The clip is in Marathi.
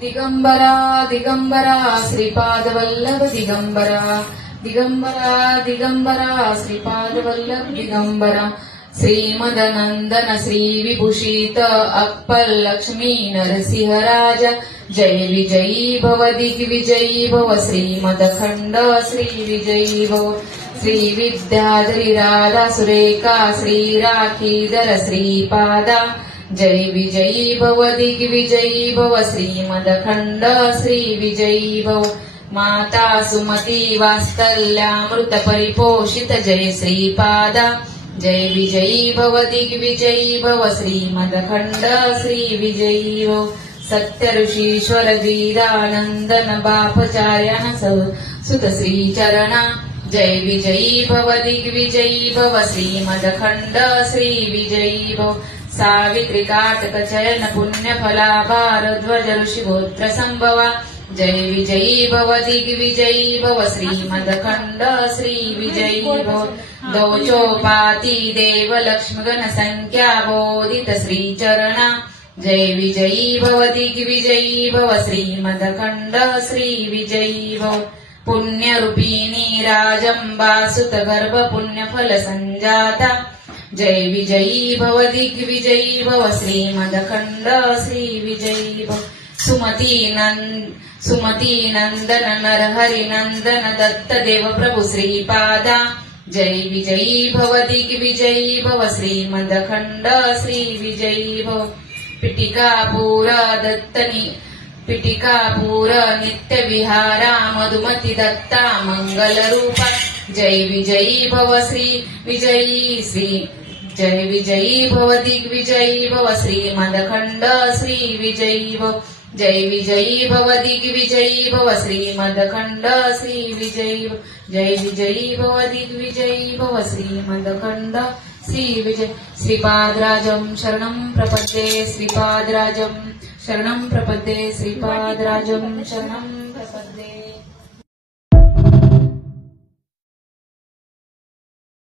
दिगंबरा दिगंबरा श्रीपादवल्लभ दिगंबरा दिगंबरा दिगंबरा श्रीपादवल्लभ दिगंबरा श्रीमदनंदन श्री विभूषित अप्पल लक्ष्मी नरसिंहराज जय विजयी भव दिग्विजयी भव श्रीमदखंड श्री विजयी भव श्री विद्याधरी राधा सुरेखा श्री राखीधर श्रीपादा जय विजयी भव दिग्विजयी भव श्रीमदखंड श्री विजयी भव माता सुमती वात्सल्यामृत परिपोषित जय श्रीपादा जय विजयी भव दिग्विजयी भव श्रीमदखंड श्री विजयी भव सत्य ऋषीश्वर वीरानंदन बापचार्यन सुत श्री चरणा जय विजयी भव दिग्विजयी भव श्रीमदखंड श्री विजयी भव सावित्री काटक चयन पुण्य फला भारद्वज ऋषि गोत्र संभवा जय विजयी भव दिग्विजयी भव श्रीमदखंड श्री विजयी भव गौचोपाती देव लक्ष्मगण संख्या बोधित श्री चरणा जय विजयी भव दिग्विजयी भव श्रीमदखंड श्री विजयी भव पुण्यरूपिणी राजंबा सुत गर्भ पुण्य फल संजाता जय विजयी भव दिग्विजयी भव श्रीमदखंड श्री विजयी भव सुमती नंदन नरहरि नंदन दत्त देव प्रभु श्रीपादा जय विजयी भव दिग्विजयी भव श्रीमदखंड श्री विजयी भव पिटिकापुर नित्य विहारा मधुमती दत्ता मंगल रूपा जय विजयी भव श्री विजयी जय विजयी भव दिग्विजयी भव श्रीमदखंड श्री विजयी भव जय विजयी भव दिग्विजयी भव श्रीमदखंड श्री विजयी भव जय विजयी भव दिग्विजयी भव श्रीमदखंड श्री विजय श्रीपादराजं शरणं प्रपद्ये श्रीपादराजं शरणं प्रपद्ये श्रीपादराजं शरणं